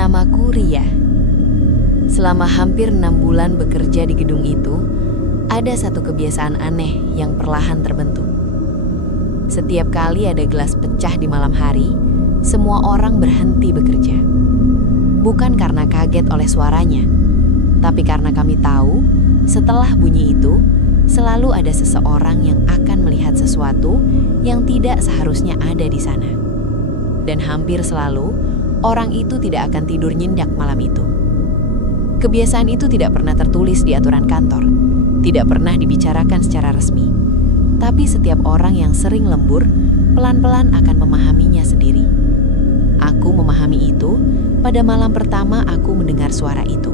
Namaku Ria. Selama hampir 6 bulan bekerja di gedung itu, ada satu kebiasaan aneh yang perlahan terbentuk. Setiap kali ada gelas pecah di malam hari, semua orang berhenti bekerja. Bukan karena kaget oleh suaranya, tapi karena kami tahu setelah bunyi itu, selalu ada seseorang yang akan melihat sesuatu yang tidak seharusnya ada di sana. Dan hampir selalu, orang itu tidak akan tidur nyenyak malam itu. Kebiasaan itu tidak pernah tertulis di aturan kantor, tidak pernah dibicarakan secara resmi. Tapi setiap orang yang sering lembur, pelan-pelan akan memahaminya sendiri. Aku memahami itu pada malam pertama aku mendengar suara itu.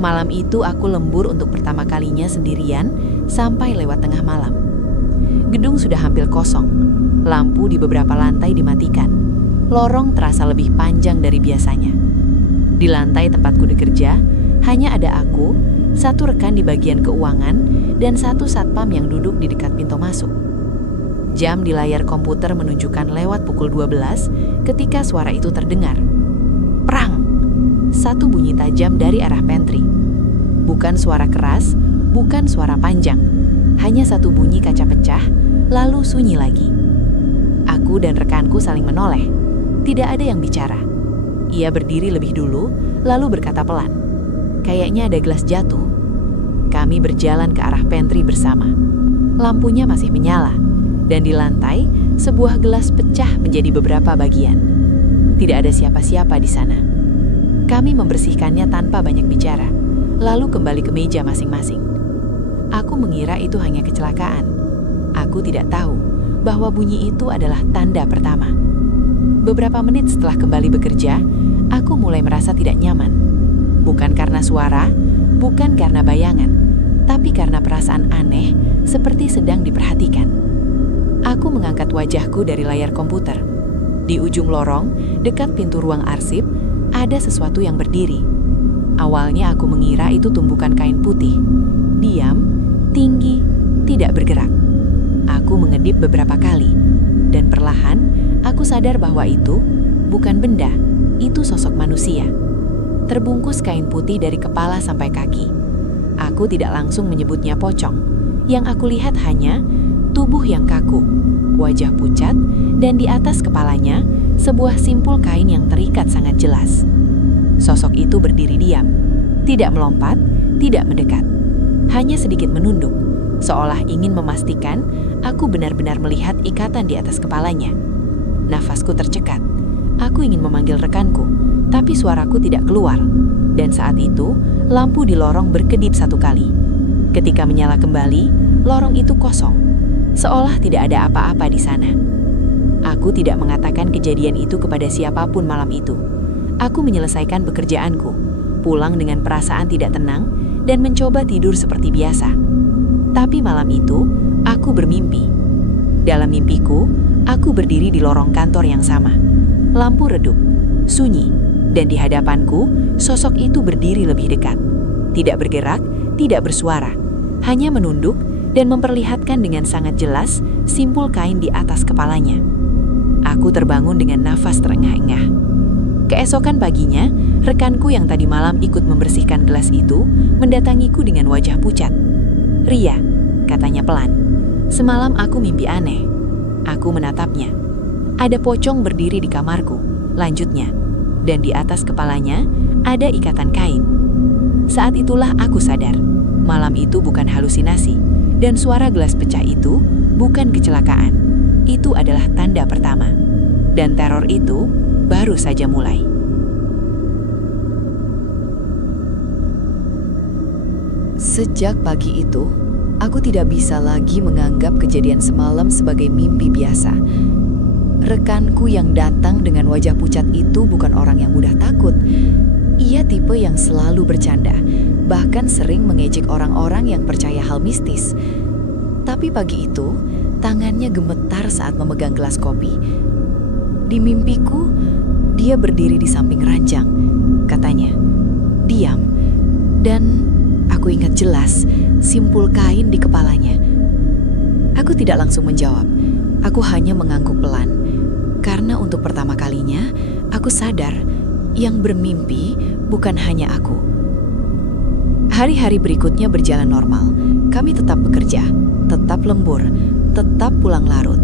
Malam itu aku lembur untuk pertama kalinya sendirian sampai lewat tengah malam. Gedung sudah hampir kosong, lampu di beberapa lantai dimatikan. Lorong terasa lebih panjang dari biasanya. Di lantai tempatku bekerja, hanya ada aku, satu rekan di bagian keuangan, dan satu satpam yang duduk di dekat pintu masuk. Jam di layar komputer menunjukkan lewat pukul 12 ketika suara itu terdengar. Prang! Satu bunyi tajam dari arah pantry. Bukan suara keras, bukan suara panjang. Hanya satu bunyi kaca pecah, lalu sunyi lagi. Aku dan rekanku saling menoleh. Tidak ada yang bicara. Ia berdiri lebih dulu, lalu berkata pelan. Kayaknya ada gelas jatuh. Kami berjalan ke arah pantry bersama. Lampunya masih menyala, dan di lantai, sebuah gelas pecah menjadi beberapa bagian. Tidak ada siapa-siapa di sana. Kami membersihkannya tanpa banyak bicara, lalu kembali ke meja masing-masing. Aku mengira itu hanya kecelakaan. Aku tidak tahu bahwa bunyi itu adalah tanda pertama. Beberapa menit setelah kembali bekerja, aku mulai merasa tidak nyaman. Bukan karena suara, bukan karena bayangan, tapi karena perasaan aneh seperti sedang diperhatikan. Aku mengangkat wajahku dari layar komputer. Di ujung lorong, dekat pintu ruang arsip, ada sesuatu yang berdiri. Awalnya aku mengira itu tumpukan kain putih. Diam, tinggi, tidak bergerak. Aku mengedip beberapa kali, dan perlahan aku sadar bahwa itu bukan benda, itu sosok manusia. Terbungkus kain putih dari kepala sampai kaki. Aku tidak langsung menyebutnya pocong. Yang aku lihat hanya tubuh yang kaku, wajah pucat, dan di atas kepalanya sebuah simpul kain yang terikat sangat jelas. Sosok itu berdiri diam, tidak melompat, tidak mendekat. Hanya sedikit menunduk, seolah ingin memastikan aku benar-benar melihat ikatan di atas kepalanya. Nafasku tercekat. Aku ingin memanggil rekanku, tapi suaraku tidak keluar. Dan saat itu, lampu di lorong berkedip satu kali. Ketika menyala kembali, lorong itu kosong. Seolah tidak ada apa-apa di sana. Aku tidak mengatakan kejadian itu kepada siapapun malam itu. Aku menyelesaikan pekerjaanku, pulang dengan perasaan tidak tenang, dan mencoba tidur seperti biasa. Tapi malam itu, aku bermimpi. Dalam mimpiku, aku berdiri di lorong kantor yang sama. Lampu redup, sunyi, dan di hadapanku, sosok itu berdiri lebih dekat. Tidak bergerak, tidak bersuara, hanya menunduk dan memperlihatkan dengan sangat jelas simpul kain di atas kepalanya. Aku terbangun dengan nafas terengah-engah. Keesokan paginya, rekanku yang tadi malam ikut membersihkan gelas itu mendatangiku dengan wajah pucat. "Ria," katanya pelan, "semalam aku mimpi aneh." Aku menatapnya. Ada pocong berdiri di kamarku, lanjutnya, dan di atas kepalanya ada ikatan kain. Saat itulah aku sadar, malam itu bukan halusinasi, dan suara gelas pecah itu bukan kecelakaan. Itu adalah tanda pertama, dan teror itu baru saja mulai. Sejak pagi itu, aku tidak bisa lagi menganggap kejadian semalam sebagai mimpi biasa. Rekanku yang datang dengan wajah pucat itu bukan orang yang mudah takut. Ia tipe yang selalu bercanda, bahkan sering mengejek orang-orang yang percaya hal mistis. Tapi pagi itu, tangannya gemetar saat memegang gelas kopi. Di mimpiku, dia berdiri di samping ranjang. Katanya, "Diam." Dan aku ingat jelas simpul kain di kepalanya. Aku tidak langsung menjawab. Aku hanya mengangguk pelan. Karena untuk pertama kalinya, aku sadar Yang bermimpi bukan hanya aku. Hari-hari berikutnya berjalan normal. Kami tetap bekerja, tetap lembur, tetap pulang larut.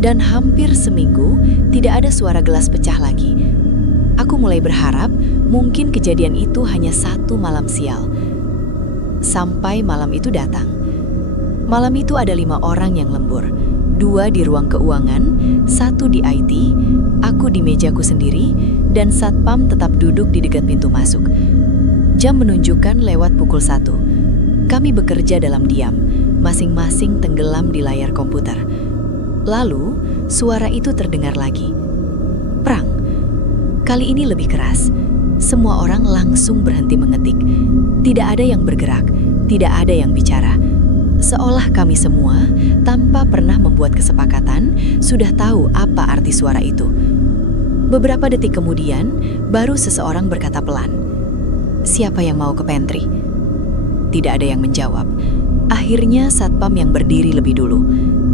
Dan hampir seminggu tidak ada suara gelas pecah lagi. Aku mulai berharap mungkin kejadian itu hanya satu malam sial. Sampai malam itu datang. Malam itu ada 5 orang yang lembur. 2 di ruang keuangan, 1 di IT, aku di mejaku sendiri, dan satpam tetap duduk di dekat pintu masuk. Jam menunjukkan lewat pukul 1. Kami bekerja dalam diam, masing-masing tenggelam di layar komputer. Lalu, suara itu terdengar lagi. Prang. Kali ini lebih keras. Semua orang langsung berhenti mengetik. Tidak ada yang bergerak, tidak ada yang bicara. Seolah kami semua, tanpa pernah membuat kesepakatan, sudah tahu apa arti suara itu. Beberapa detik kemudian, baru seseorang berkata pelan, "Siapa yang mau ke pantry?" Tidak ada yang menjawab. Akhirnya satpam yang berdiri lebih dulu.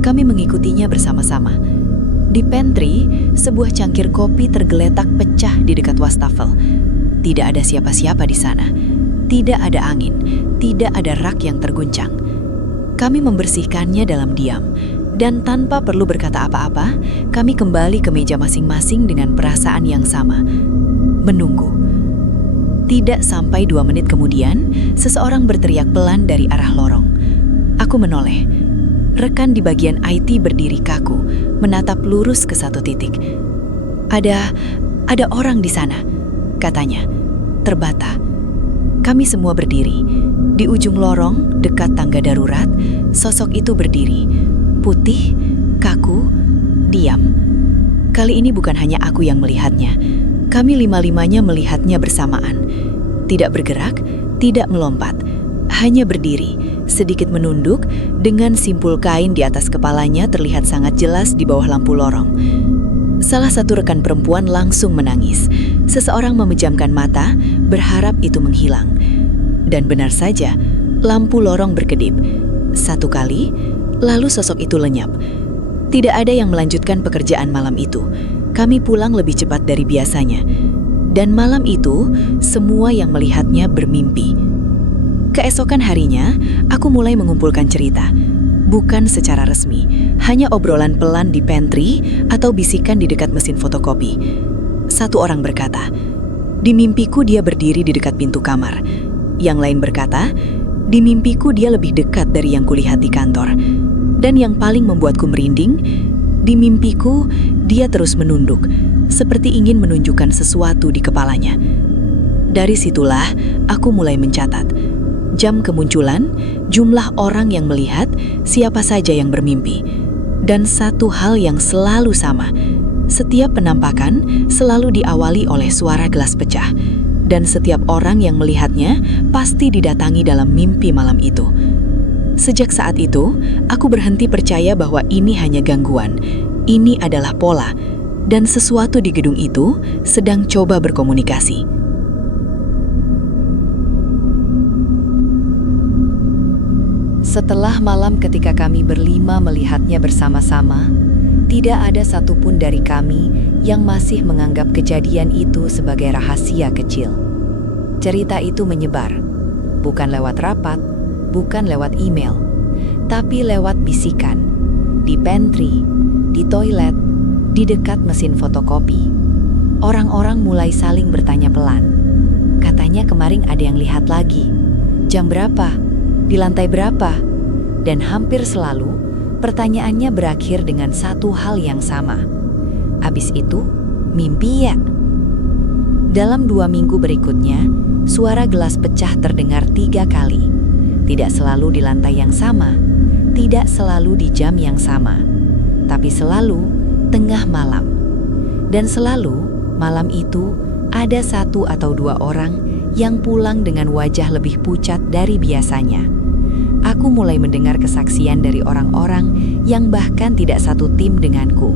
Kami mengikutinya bersama-sama. Di pantry, sebuah cangkir kopi tergeletak pecah di dekat wastafel. Tidak ada siapa-siapa di sana. Tidak ada angin, tidak ada rak yang terguncang. Kami membersihkannya dalam diam, dan tanpa perlu berkata apa-apa, kami kembali ke meja masing-masing dengan perasaan yang sama. Menunggu. Tidak sampai 2 menit kemudian, seseorang berteriak pelan dari arah lorong. Aku menoleh. Rekan di bagian IT berdiri kaku, menatap lurus ke satu titik. Ada orang di sana, katanya. Terbata. Kami semua berdiri. Di ujung lorong, dekat tangga darurat, sosok itu berdiri. Putih, kaku, diam. Kali ini bukan hanya aku yang melihatnya. Kami 5-limanya melihatnya bersamaan. Tidak bergerak, tidak melompat. Hanya berdiri, sedikit menunduk, dengan simpul kain di atas kepalanya terlihat sangat jelas di bawah lampu lorong. Salah satu rekan perempuan langsung menangis. Seseorang memejamkan mata, berharap itu menghilang. Dan benar saja, lampu lorong berkedip. 1 kali, lalu sosok itu lenyap. Tidak ada yang melanjutkan pekerjaan malam itu. Kami pulang lebih cepat dari biasanya. Dan malam itu, semua yang melihatnya bermimpi. Keesokan harinya, aku mulai mengumpulkan cerita. Bukan secara resmi, hanya obrolan pelan di pantry atau bisikan di dekat mesin fotokopi. Satu orang berkata, "Di mimpiku dia berdiri di dekat pintu kamar." Yang lain berkata, "Di mimpiku dia lebih dekat dari yang kulihat di kantor." Dan yang paling membuatku merinding, di mimpiku dia terus menunduk, seperti ingin menunjukkan sesuatu di kepalanya. Dari situlah aku mulai mencatat. Jam kemunculan, jumlah orang yang melihat, siapa saja yang bermimpi. Dan satu hal yang selalu sama, setiap penampakan selalu diawali oleh suara gelas pecah. Dan setiap orang yang melihatnya pasti didatangi dalam mimpi malam itu. Sejak saat itu, aku berhenti percaya bahwa ini hanya gangguan. Ini adalah pola, dan sesuatu di gedung itu sedang coba berkomunikasi. Setelah malam ketika kami berlima melihatnya bersama-sama, tidak ada satupun dari kami yang masih menganggap kejadian itu sebagai rahasia kecil. Cerita itu menyebar, bukan lewat rapat, bukan lewat email, tapi lewat bisikan, di pantry, di toilet, di dekat mesin fotokopi. Orang-orang mulai saling bertanya pelan. Katanya kemarin ada yang lihat lagi. Jam berapa? Di lantai berapa? Dan hampir selalu, pertanyaannya berakhir dengan satu hal yang sama. Abis itu, mimpi ya? Dalam 2 minggu berikutnya, suara gelas pecah terdengar 3 kali. Tidak selalu di lantai yang sama, tidak selalu di jam yang sama, tapi selalu tengah malam. Dan selalu, malam itu, ada 1 atau 2 orang yang pulang dengan wajah lebih pucat dari biasanya. Aku mulai mendengar kesaksian dari orang-orang yang bahkan tidak satu tim denganku.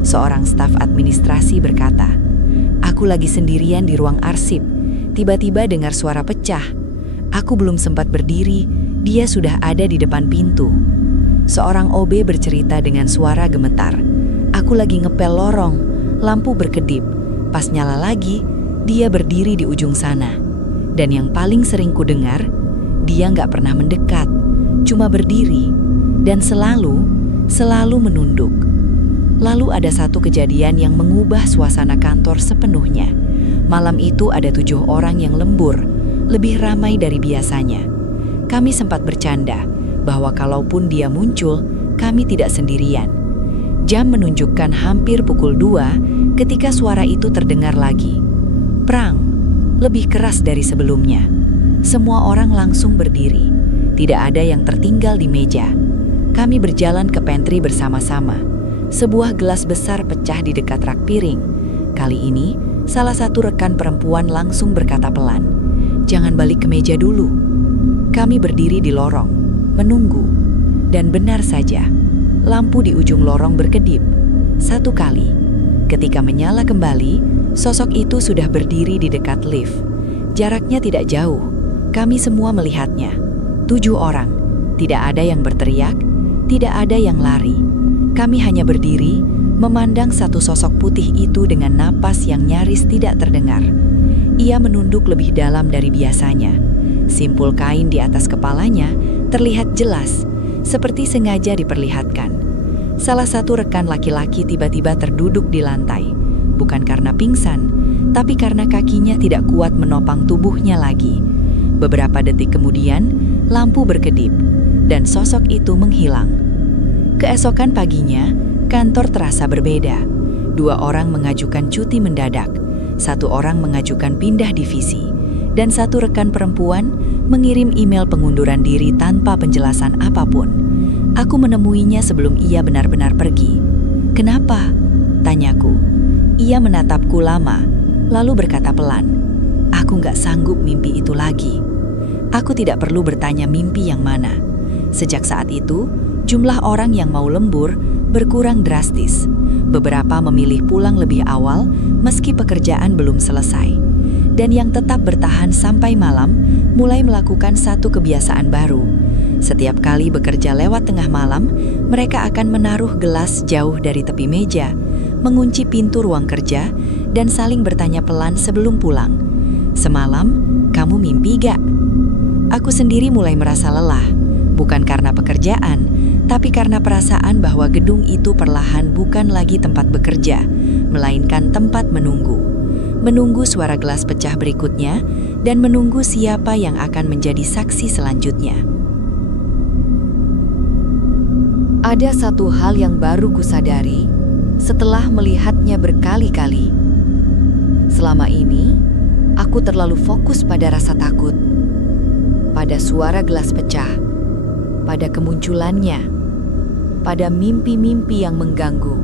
Seorang staf administrasi berkata, "Aku lagi sendirian di ruang arsip. Tiba-tiba dengar suara pecah. Aku belum sempat berdiri, dia sudah ada di depan pintu." Seorang OB bercerita dengan suara gemetar, "Aku lagi ngepel lorong, lampu berkedip. Pas nyala lagi, dia berdiri di ujung sana. Dan yang paling sering kudengar, dia nggak pernah mendekat, cuma berdiri dan selalu menunduk. Lalu ada satu kejadian yang mengubah suasana kantor sepenuhnya. Malam itu ada 7 orang yang lembur, lebih ramai dari biasanya. Kami sempat bercanda bahwa kalaupun dia muncul, kami tidak sendirian. Jam menunjukkan hampir pukul 2 ketika suara itu terdengar lagi. Prang, lebih keras dari sebelumnya. Semua orang langsung berdiri. Tidak ada yang tertinggal di meja. Kami berjalan ke pantry bersama-sama. Sebuah gelas besar pecah di dekat rak piring. Kali ini, salah satu rekan perempuan langsung berkata pelan, "Jangan balik ke meja dulu." Kami berdiri di lorong, menunggu. Dan benar saja, lampu di ujung lorong berkedip. 1 kali. Ketika menyala kembali, sosok itu sudah berdiri di dekat lift. Jaraknya tidak jauh. Kami semua melihatnya. 7 orang. Tidak ada yang berteriak, tidak ada yang lari. Kami hanya berdiri, memandang satu sosok putih itu dengan napas yang nyaris tidak terdengar. Ia menunduk lebih dalam dari biasanya. Simpul kain di atas kepalanya terlihat jelas, seperti sengaja diperlihatkan. Salah satu rekan laki-laki tiba-tiba terduduk di lantai, bukan karena pingsan, tapi karena kakinya tidak kuat menopang tubuhnya lagi. Beberapa detik kemudian, lampu berkedip, dan sosok itu menghilang. Keesokan paginya, kantor terasa berbeda. 2 orang mengajukan cuti mendadak, 1 orang mengajukan pindah divisi, dan 1 rekan perempuan mengirim email pengunduran diri tanpa penjelasan apapun. Aku menemuinya sebelum ia benar-benar pergi. "Kenapa?" tanyaku. Ia menatapku lama, lalu berkata pelan, "Aku nggak sanggup mimpi itu lagi." Aku tidak perlu bertanya mimpi yang mana. Sejak saat itu, jumlah orang yang mau lembur berkurang drastis. Beberapa memilih pulang lebih awal meski pekerjaan belum selesai. Dan yang tetap bertahan sampai malam mulai melakukan satu kebiasaan baru. Setiap kali bekerja lewat tengah malam, mereka akan menaruh gelas jauh dari tepi meja, mengunci pintu ruang kerja, dan saling bertanya pelan sebelum pulang. "Semalam, kamu mimpi gak?" Aku sendiri mulai merasa lelah. Bukan karena pekerjaan, tapi karena perasaan bahwa gedung itu perlahan bukan lagi tempat bekerja, melainkan tempat menunggu. Menunggu suara gelas pecah berikutnya, dan menunggu siapa yang akan menjadi saksi selanjutnya. Ada satu hal yang baru kusadari setelah melihatnya berkali-kali. Selama ini, aku terlalu fokus pada rasa takut, pada suara gelas pecah, pada kemunculannya, pada mimpi-mimpi yang mengganggu.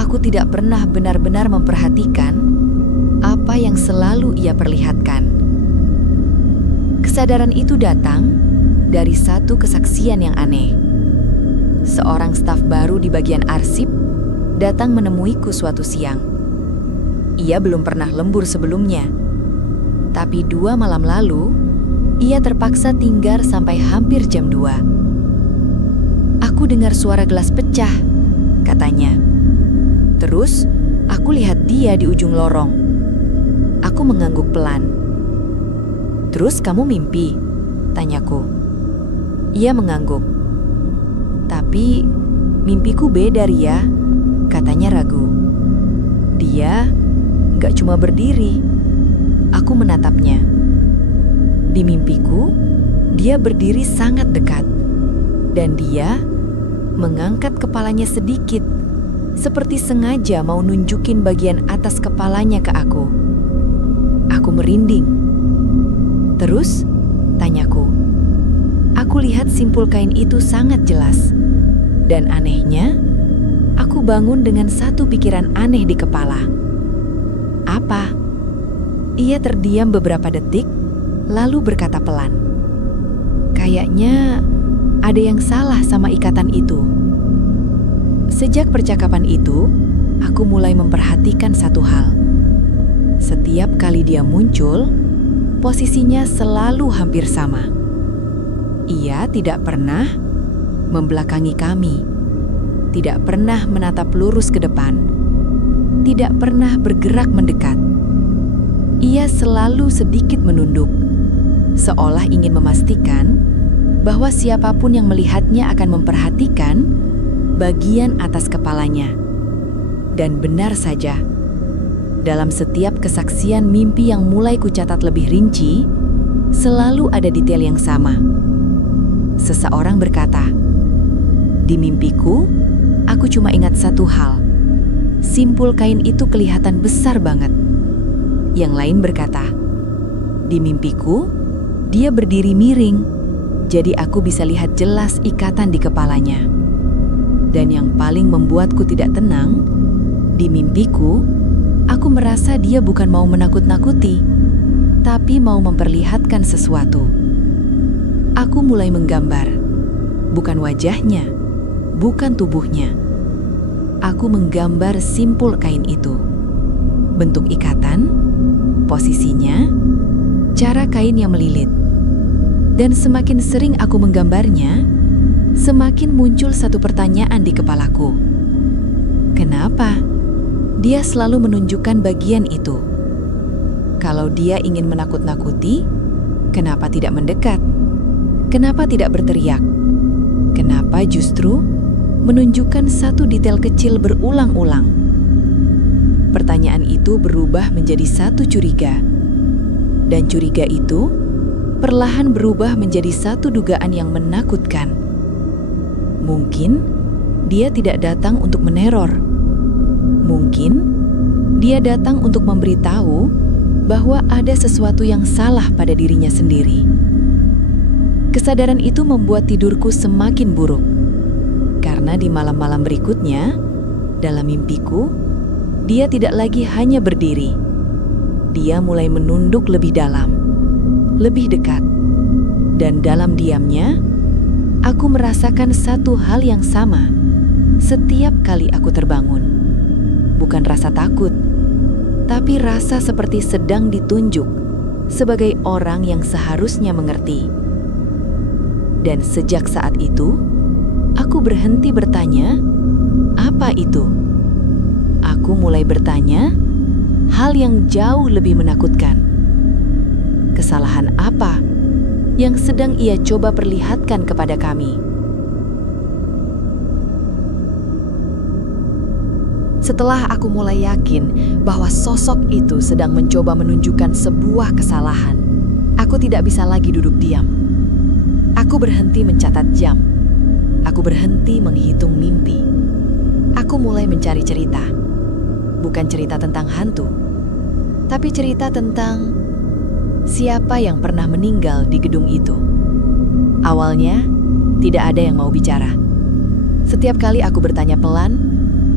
Aku tidak pernah benar-benar memperhatikan apa yang selalu ia perlihatkan. Kesadaran itu datang dari satu kesaksian yang aneh. Seorang staf baru di bagian arsip datang menemuiku suatu siang. Ia belum pernah lembur sebelumnya, tapi 2 malam lalu, ia terpaksa tinggal sampai hampir jam 2. "Aku dengar suara gelas pecah," katanya. "Terus, aku lihat dia di ujung lorong." Aku mengangguk pelan. "Terus kamu mimpi?" tanyaku. Ia mengangguk. "Tapi, mimpiku beda, Ria," katanya ragu. "Dia gak cuma berdiri." Aku menatapnya. Di mimpiku, dia berdiri sangat dekat, dan dia mengangkat kepalanya sedikit, seperti sengaja mau nunjukin bagian atas kepalanya ke aku. Aku merinding. "Terus?" tanyaku. Aku lihat simpul kain itu sangat jelas, dan anehnya, aku bangun dengan satu pikiran aneh di kepala. "Apa?" Ia terdiam beberapa detik, lalu berkata pelan, "Kayaknya ada yang salah sama ikatan itu." Sejak percakapan itu, aku mulai memperhatikan satu hal. Setiap kali dia muncul, posisinya selalu hampir sama. Ia tidak pernah membelakangi kami, tidak pernah menatap lurus ke depan, tidak pernah bergerak mendekat. Ia selalu sedikit menunduk, seolah ingin memastikan bahwa siapapun yang melihatnya akan memperhatikan bagian atas kepalanya. Dan benar saja, dalam setiap kesaksian mimpi yang mulai kucatat lebih rinci, selalu ada detail yang sama. Seseorang berkata, "Di mimpiku, aku cuma ingat satu hal. Simpul kain itu kelihatan besar banget." Yang lain berkata, "Di mimpiku, dia berdiri miring, jadi aku bisa lihat jelas ikatan di kepalanya." Dan yang paling membuatku tidak tenang, di mimpiku, aku merasa dia bukan mau menakut-nakuti, tapi mau memperlihatkan sesuatu. Aku mulai menggambar, bukan wajahnya, bukan tubuhnya. Aku menggambar simpul kain itu. Bentuk ikatan, posisinya, cara kain yang melilit. Dan semakin sering aku menggambarnya, semakin muncul satu pertanyaan di kepalaku. Kenapa dia selalu menunjukkan bagian itu? Kalau dia ingin menakut-nakuti, kenapa tidak mendekat? Kenapa tidak berteriak? Kenapa justru menunjukkan satu detail kecil berulang-ulang? Pertanyaan itu berubah menjadi satu curiga. Dan curiga itu perlahan berubah menjadi satu dugaan yang menakutkan. Mungkin dia tidak datang untuk meneror. Mungkin dia datang untuk memberitahu bahwa ada sesuatu yang salah pada dirinya sendiri. Kesadaran itu membuat tidurku semakin buruk. Karena di malam-malam berikutnya, dalam mimpiku, dia tidak lagi hanya berdiri. Dia mulai menunduk lebih dalam, lebih dekat. Dan dalam diamnya, aku merasakan satu hal yang sama setiap kali aku terbangun. Bukan rasa takut, tapi rasa seperti sedang ditunjuk sebagai orang yang seharusnya mengerti. Dan sejak saat itu, aku berhenti bertanya, apa itu? Aku mulai bertanya hal yang jauh lebih menakutkan. Kesalahan apa yang sedang ia coba perlihatkan kepada kami? Setelah aku mulai yakin bahwa sosok itu sedang mencoba menunjukkan sebuah kesalahan, aku tidak bisa lagi duduk diam. Aku berhenti mencatat jam. Aku berhenti menghitung mimpi. Aku mulai mencari cerita. Bukan cerita tentang hantu, tapi cerita tentang siapa yang pernah meninggal di gedung itu. Awalnya, tidak ada yang mau bicara. Setiap kali aku bertanya pelan,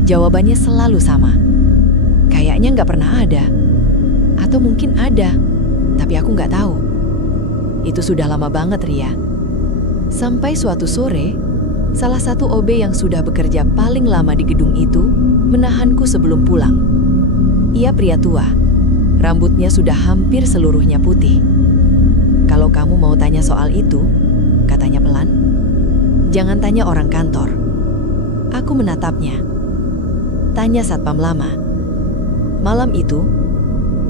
jawabannya selalu sama. Kayaknya nggak pernah ada. Atau mungkin ada, tapi aku nggak tahu. Itu sudah lama banget, Ria. Sampai suatu sore, salah satu OB yang sudah bekerja paling lama di gedung itu menahanku sebelum pulang. Ia pria tua, rambutnya sudah hampir seluruhnya putih. "Kalau kamu mau tanya soal itu," katanya pelan, "jangan tanya orang kantor." Aku menatapnya. Tanya satpam lama. Malam itu,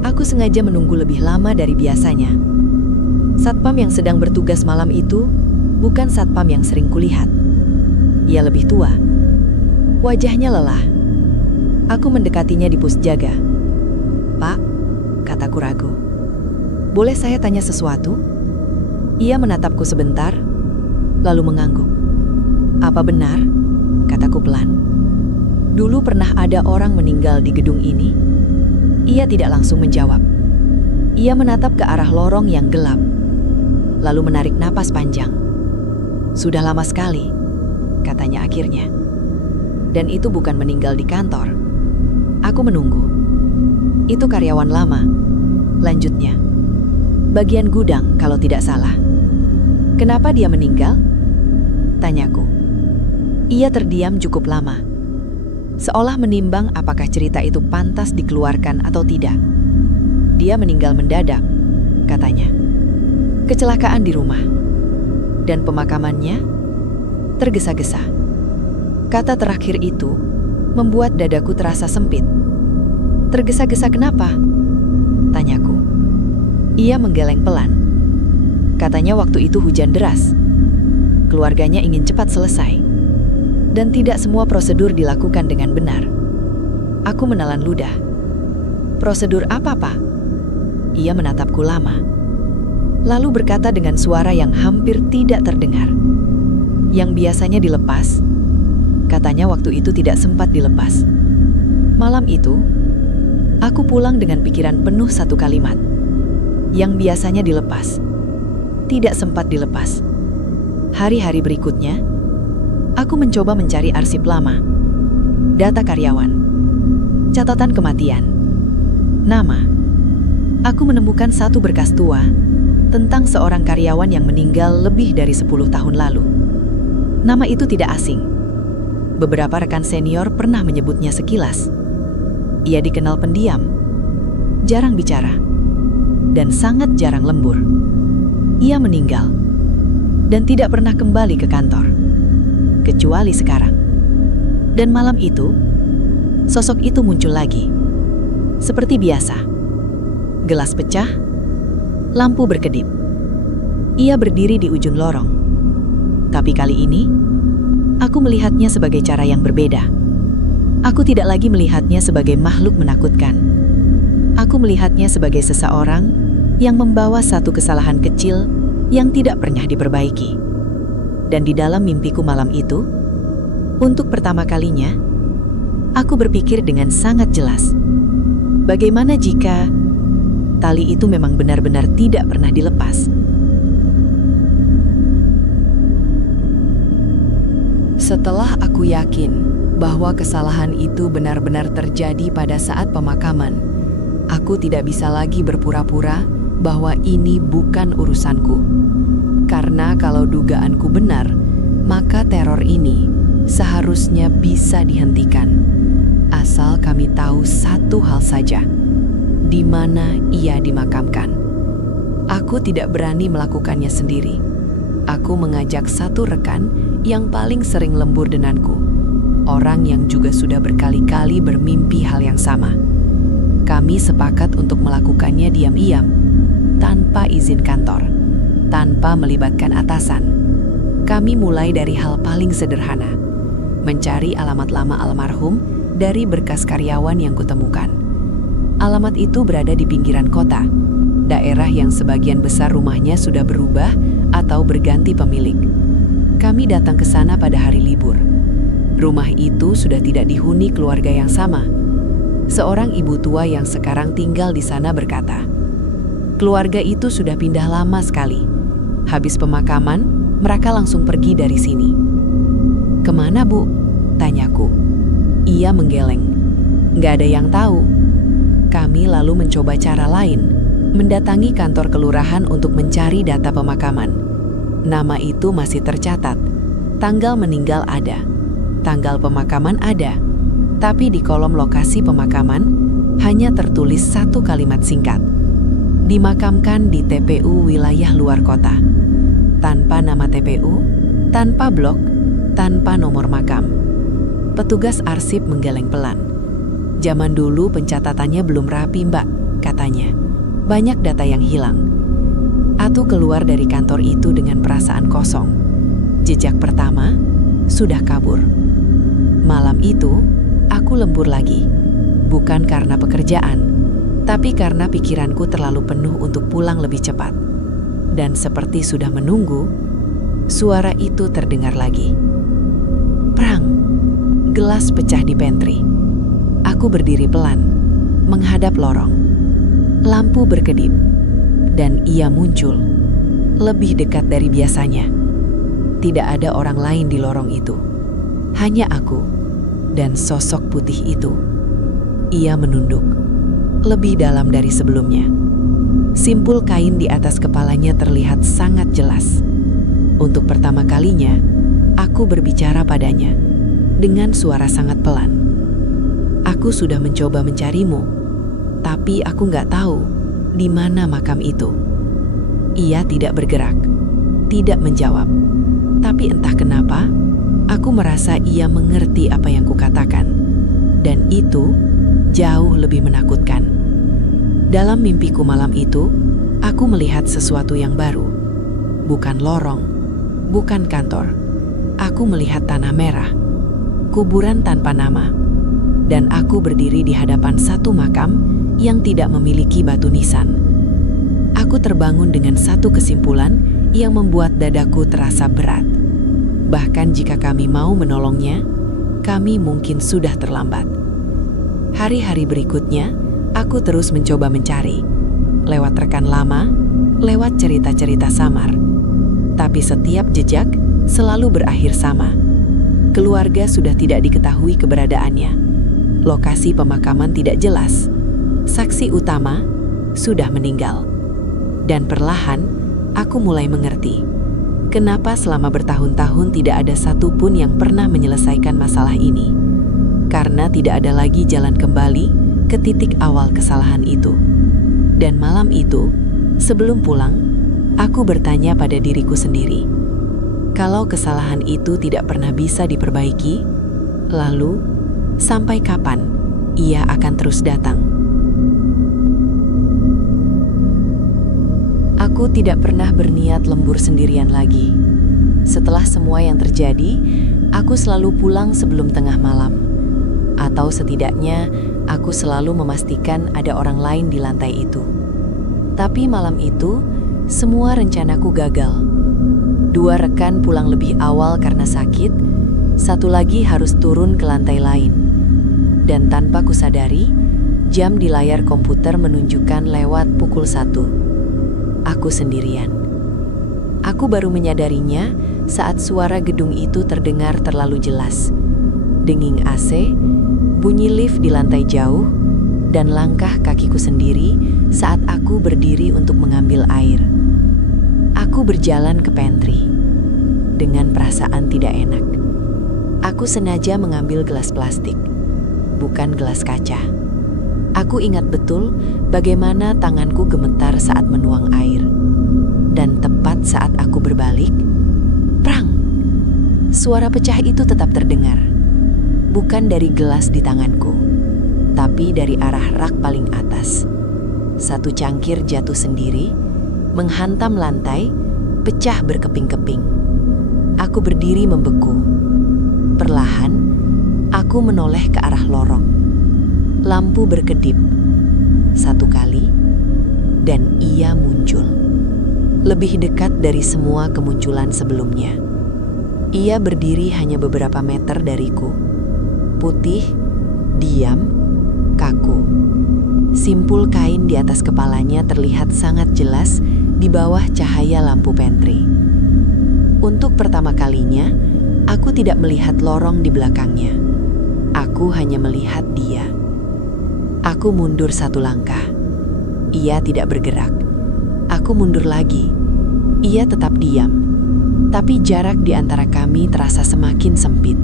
aku sengaja menunggu lebih lama dari biasanya. Satpam yang sedang bertugas malam itu bukan satpam yang sering kulihat. Ia lebih tua. Wajahnya lelah. Aku mendekatinya di pusjaga. "Pak," kataku ragu, "boleh saya tanya sesuatu?" Ia menatapku sebentar, lalu mengangguk. "Apa benar?" kataku pelan. "Dulu pernah ada orang meninggal di gedung ini?" Ia tidak langsung menjawab. Ia menatap ke arah lorong yang gelap, lalu menarik napas panjang. "Sudah lama sekali," katanya akhirnya. "Dan itu bukan meninggal di kantor." Aku menunggu. "Itu karyawan lama," lanjutnya. "Bagian gudang kalau tidak salah." "Kenapa dia meninggal?" tanyaku. Ia terdiam cukup lama, seolah menimbang apakah cerita itu pantas dikeluarkan atau tidak. "Dia meninggal mendadak," katanya. "Kecelakaan di rumah. Dan pemakamannya tergesa-gesa." Kata terakhir itu membuat dadaku terasa sempit. "Tergesa-gesa kenapa?" tanyaku. Ia menggeleng pelan. Katanya waktu itu hujan deras. Keluarganya ingin cepat selesai. Dan tidak semua prosedur dilakukan dengan benar. Aku menelan ludah. Prosedur apa, Pak? Ia menatapku lama. Lalu berkata dengan suara yang hampir tidak terdengar. Yang biasanya dilepas, katanya waktu itu tidak sempat dilepas. Malam itu, aku pulang dengan pikiran penuh satu kalimat. Yang biasanya dilepas, tidak sempat dilepas. Hari-hari berikutnya, aku mencoba mencari arsip lama, data karyawan, catatan kematian, nama. Aku menemukan satu berkas tua tentang seorang karyawan yang meninggal lebih dari 10 tahun lalu. Nama itu tidak asing. Beberapa rekan senior pernah menyebutnya sekilas. Ia dikenal pendiam, jarang bicara, dan sangat jarang lembur. Ia meninggal dan tidak pernah kembali ke kantor, kecuali sekarang. Dan malam itu, sosok itu muncul lagi. Seperti biasa, gelas pecah, lampu berkedip. Ia berdiri di ujung lorong. Tapi kali ini, aku melihatnya sebagai cara yang berbeda. Aku tidak lagi melihatnya sebagai makhluk menakutkan. Aku melihatnya sebagai seseorang yang membawa satu kesalahan kecil yang tidak pernah diperbaiki. Dan di dalam mimpiku malam itu, untuk pertama kalinya, aku berpikir dengan sangat jelas. Bagaimana jika tali itu memang benar-benar tidak pernah dilepas? Setelah aku yakin bahwa kesalahan itu benar-benar terjadi pada saat pemakaman, aku tidak bisa lagi berpura-pura bahwa ini bukan urusanku. Karena kalau dugaanku benar, maka teror ini seharusnya bisa dihentikan. Asal kami tahu satu hal saja, di mana ia dimakamkan. Aku tidak berani melakukannya sendiri. Aku mengajak satu rekan yang paling sering lembur denganku, orang yang juga sudah berkali-kali bermimpi hal yang sama. Kami sepakat untuk melakukannya diam-diam, tanpa izin kantor, tanpa melibatkan atasan. Kami mulai dari hal paling sederhana, mencari alamat lama almarhum dari berkas karyawan yang kutemukan. Alamat itu berada di pinggiran kota, daerah yang sebagian besar rumahnya sudah berubah atau berganti pemilik. Kami datang ke sana pada hari libur. Rumah itu sudah tidak dihuni keluarga yang sama. Seorang ibu tua yang sekarang tinggal di sana berkata, keluarga itu sudah pindah lama sekali. Habis pemakaman, mereka langsung pergi dari sini. Kemana, Bu? Tanyaku. Ia menggeleng. Nggak ada yang tahu. Kami lalu mencoba cara lain, mendatangi kantor kelurahan untuk mencari data pemakaman. Nama itu masih tercatat, tanggal meninggal ada, tanggal pemakaman ada, tapi di kolom lokasi pemakaman hanya tertulis satu kalimat singkat. Dimakamkan di TPU wilayah luar kota. Tanpa nama TPU, tanpa blok, tanpa nomor makam. Petugas arsip menggeleng pelan. Zaman dulu pencatatannya belum rapi, Mbak, katanya. Banyak data yang hilang. Atu keluar dari kantor itu dengan perasaan kosong. Jejak pertama sudah kabur. Malam itu, aku lembur lagi. Bukan karena pekerjaan, tapi karena pikiranku terlalu penuh untuk pulang lebih cepat. Dan seperti sudah menunggu, suara itu terdengar lagi. Prang! Gelas pecah di pantry. Aku berdiri pelan, menghadap lorong. Lampu berkedip, dan ia muncul, lebih dekat dari biasanya. Tidak ada orang lain di lorong itu. Hanya aku dan sosok putih itu. Ia menunduk, lebih dalam dari sebelumnya. Simpul kain di atas kepalanya terlihat sangat jelas. Untuk pertama kalinya, aku berbicara padanya dengan suara sangat pelan. Aku sudah mencoba mencarimu, tapi aku nggak tahu di mana makam itu. Ia tidak bergerak, tidak menjawab. Tapi entah kenapa, aku merasa ia mengerti apa yang kukatakan. Dan itu jauh lebih menakutkan. Dalam mimpiku malam itu, Aku melihat sesuatu yang baru. Bukan lorong, bukan kantor. Aku melihat tanah merah, kuburan tanpa nama. Dan aku berdiri di hadapan satu makam yang tidak memiliki batu nisan. Aku terbangun dengan satu kesimpulan yang membuat dadaku terasa berat. Bahkan jika kami mau menolongnya, kami mungkin sudah terlambat. Hari-hari berikutnya, aku terus mencoba mencari. Lewat rekan lama, lewat cerita-cerita samar. Tapi setiap jejak selalu berakhir sama. Keluarga sudah tidak diketahui keberadaannya. Lokasi pemakaman tidak jelas. Saksi utama sudah meninggal. Dan perlahan, aku mulai mengerti kenapa selama bertahun-tahun tidak ada satupun yang pernah menyelesaikan masalah ini. Karena tidak ada lagi jalan kembali ke titik awal kesalahan itu. Dan malam itu, sebelum pulang, aku bertanya pada diriku sendiri, kalau kesalahan itu tidak pernah bisa diperbaiki, lalu sampai kapan ia akan terus datang? Aku tidak pernah berniat lembur sendirian lagi. Setelah semua yang terjadi, aku selalu pulang sebelum tengah malam. Atau setidaknya, aku selalu memastikan ada orang lain di lantai itu. Tapi malam itu, semua rencanaku gagal. 2 rekan pulang lebih awal karena sakit, 1 lagi harus turun ke lantai lain. Dan tanpa kusadari, jam di layar komputer menunjukkan lewat pukul 1. Aku sendirian. Aku baru menyadarinya saat suara gedung itu terdengar terlalu jelas. Denging AC, bunyi lift di lantai jauh, dan langkah kakiku sendiri saat aku berdiri untuk mengambil air. Aku berjalan ke pantry dengan perasaan tidak enak. Aku sengaja mengambil gelas plastik, bukan gelas kaca. Aku ingat betul bagaimana tanganku gemetar saat menuang air. Dan tepat saat aku berbalik, prang! Suara pecah itu tetap terdengar. Bukan dari gelas di tanganku, tapi dari arah rak paling atas. 1 cangkir jatuh sendiri, menghantam lantai, pecah berkeping-keping. Aku berdiri membeku. Perlahan, aku menoleh ke arah lorong. Lampu berkedip 1 kali, dan ia muncul. Lebih dekat dari semua kemunculan sebelumnya. Ia berdiri hanya beberapa meter dariku. Putih, diam, kaku. Simpul kain di atas kepalanya terlihat sangat jelas di bawah cahaya lampu pantry. Untuk pertama kalinya, aku tidak melihat lorong di belakangnya. Aku hanya melihat dia. Aku mundur 1 langkah. Ia tidak bergerak. Aku mundur lagi. Ia tetap diam. Tapi jarak di antara kami terasa semakin sempit.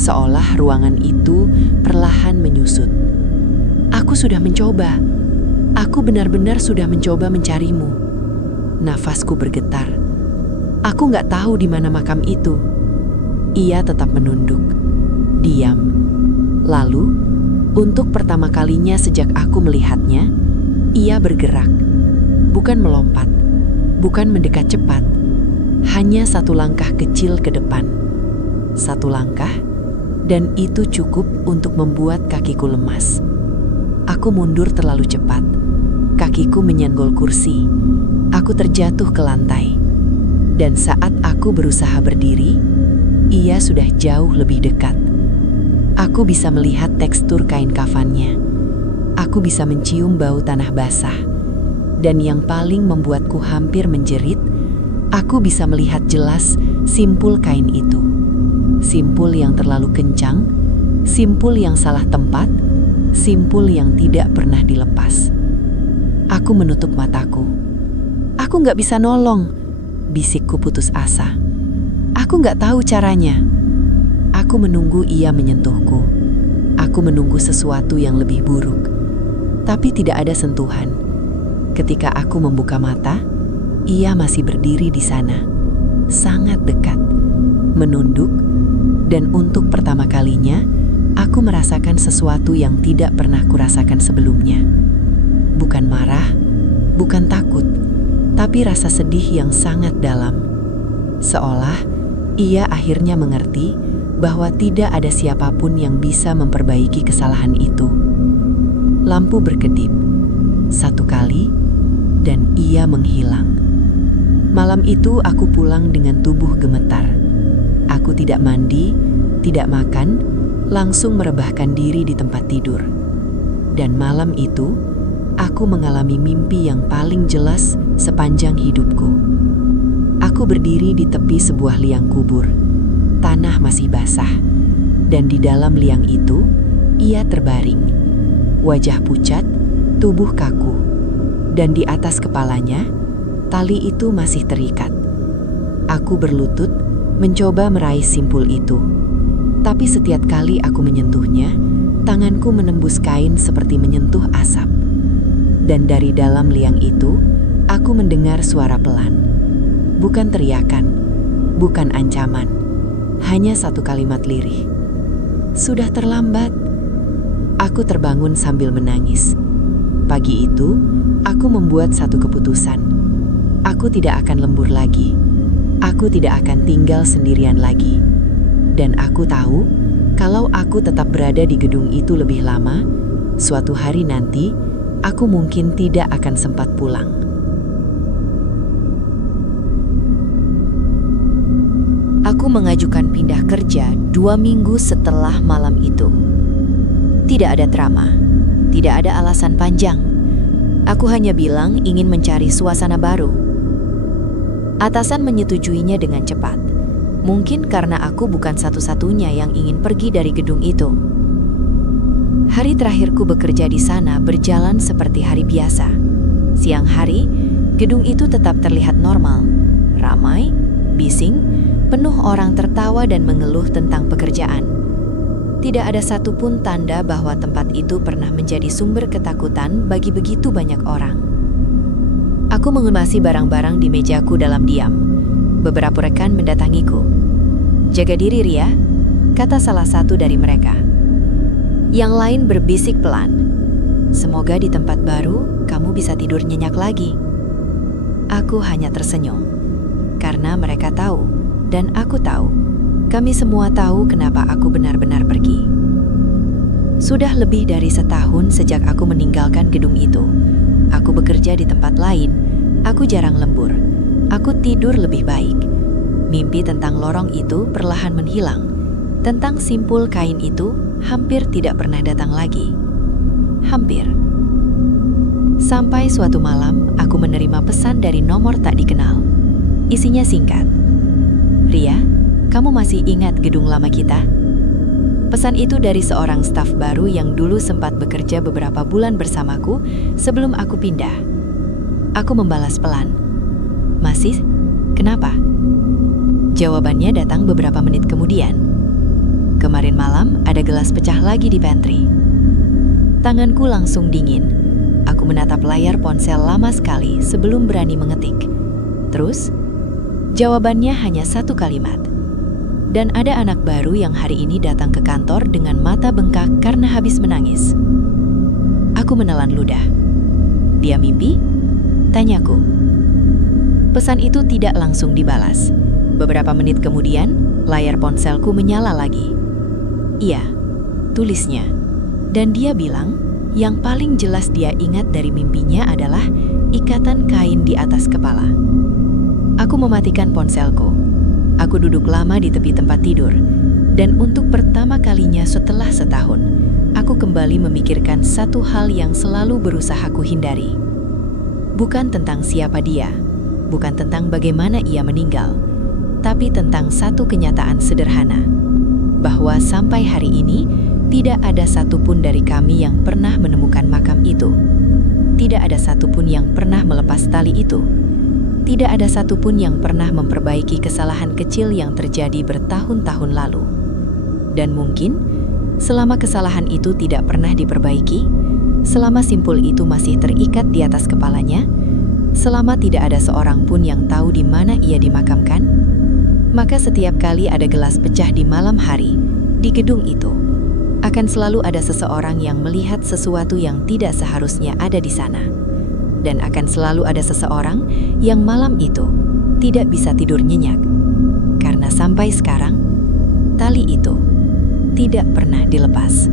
Seolah ruangan itu perlahan menyusut. Aku sudah mencoba. Aku benar-benar sudah mencoba mencarimu. Nafasku bergetar. Aku nggak tahu di mana makam itu. Ia tetap menunduk. Diam. Lalu, untuk pertama kalinya sejak aku melihatnya, ia bergerak. Bukan melompat, bukan mendekat cepat. Hanya 1 langkah kecil ke depan. 1 langkah, dan itu cukup untuk membuat kakiku lemas. Aku mundur terlalu cepat. Kakiku menyenggol kursi. Aku terjatuh ke lantai. Dan saat aku berusaha berdiri, ia sudah jauh lebih dekat. Aku bisa melihat tekstur kain kafannya. Aku bisa mencium bau tanah basah. Dan yang paling membuatku hampir menjerit, aku bisa melihat jelas simpul kain itu. Simpul yang terlalu kencang, simpul yang salah tempat, simpul yang tidak pernah dilepas. Aku menutup mataku. Aku nggak bisa nolong, bisikku putus asa. Aku nggak tahu caranya. Aku menunggu ia menyentuhku. Aku menunggu sesuatu yang lebih buruk. Tapi tidak ada sentuhan. Ketika aku membuka mata, ia masih berdiri di sana. Sangat dekat. Menunduk. Dan untuk pertama kalinya, aku merasakan sesuatu yang tidak pernah kurasakan sebelumnya. Bukan marah, bukan takut, tapi rasa sedih yang sangat dalam. Seolah ia akhirnya mengerti bahwa tidak ada siapapun yang bisa memperbaiki kesalahan itu. Lampu berkedip, satu kali, dan ia menghilang. Malam itu aku pulang dengan tubuh gemetar. Aku tidak mandi, tidak makan, langsung merebahkan diri di tempat tidur. Dan malam itu, aku mengalami mimpi yang paling jelas sepanjang hidupku. Aku berdiri di tepi sebuah liang kubur. Tanah masih basah, dan di dalam liang itu, ia terbaring. Wajah pucat, tubuh kaku, dan di atas kepalanya, tali itu masih terikat. Aku berlutut, mencoba meraih simpul itu. Tapi setiap kali aku menyentuhnya, tanganku menembus kain seperti menyentuh asap. Dan dari dalam liang itu, aku mendengar suara pelan. Bukan teriakan, bukan ancaman, hanya satu kalimat lirih. Sudah terlambat. Aku terbangun sambil menangis. Pagi itu, aku membuat satu keputusan. Aku tidak akan lembur lagi. Aku tidak akan tinggal sendirian lagi. Dan aku tahu, kalau aku tetap berada di gedung itu lebih lama, suatu hari nanti, aku mungkin tidak akan sempat pulang. Aku mengajukan pindah kerja 2 minggu setelah malam itu. Tidak ada drama, tidak ada alasan panjang. Aku hanya bilang ingin mencari suasana baru. Atasan menyetujuinya dengan cepat. Mungkin karena aku bukan satu-satunya yang ingin pergi dari gedung itu. Hari terakhirku bekerja di sana berjalan seperti hari biasa. Siang hari, gedung itu tetap terlihat normal, ramai, bising, penuh orang tertawa dan mengeluh tentang pekerjaan. Tidak ada satupun tanda bahwa tempat itu pernah menjadi sumber ketakutan bagi begitu banyak orang. Aku mengemasi barang-barang di mejaku dalam diam. Beberapa rekan mendatangiku. "Jaga diri, Ria," kata salah satu dari mereka. Yang lain berbisik pelan. "Semoga di tempat baru kamu bisa tidur nyenyak lagi." Aku hanya tersenyum. Karena mereka tahu, dan aku tahu, kami semua tahu kenapa aku benar-benar pergi. Sudah lebih dari setahun sejak aku meninggalkan gedung itu. Aku bekerja di tempat lain, aku jarang lembur, aku tidur lebih baik. Mimpi tentang lorong itu perlahan menghilang. Tentang simpul kain itu hampir tidak pernah datang lagi. Hampir. Sampai suatu malam, aku menerima pesan dari nomor tak dikenal. Isinya singkat. "Ria, kamu masih ingat gedung lama kita?" Pesan itu dari seorang staf baru yang dulu sempat bekerja beberapa bulan bersamaku sebelum aku pindah. Aku membalas pelan. "Masih? Kenapa?" Jawabannya datang beberapa menit kemudian. "Kemarin malam ada gelas pecah lagi di pantry." Tanganku langsung dingin. Aku menatap layar ponsel lama sekali sebelum berani mengetik. Terus, jawabannya hanya satu kalimat. "Dan ada anak baru yang hari ini datang ke kantor dengan mata bengkak karena habis menangis." Aku menelan ludah. "Dia mimpi?" tanyaku. Pesan itu tidak langsung dibalas. Beberapa menit kemudian, layar ponselku menyala lagi. "Iya," tulisnya. Dan dia bilang, yang paling jelas dia ingat dari mimpinya adalah ikatan kain di atas kepala. Aku mematikan ponselku. Aku duduk lama di tepi tempat tidur. Dan untuk pertama kalinya setelah setahun, aku kembali memikirkan satu hal yang selalu berusaha ku hindari. Bukan tentang siapa dia, bukan tentang bagaimana ia meninggal, tapi tentang satu kenyataan sederhana. Bahwa sampai hari ini, tidak ada satupun dari kami yang pernah menemukan makam itu. Tidak ada satupun yang pernah melepas tali itu. Tidak ada satupun yang pernah memperbaiki kesalahan kecil yang terjadi bertahun-tahun lalu. Dan mungkin, selama kesalahan itu tidak pernah diperbaiki, selama simpul itu masih terikat di atas kepalanya, selama tidak ada seorang pun yang tahu di mana ia dimakamkan, maka setiap kali ada gelas pecah di malam hari, di gedung itu, akan selalu ada seseorang yang melihat sesuatu yang tidak seharusnya ada di sana. dan akan selalu ada seseorang yang malam itu tidak bisa tidur nyenyak. Karena sampai sekarang, tali itu tidak pernah dilepas.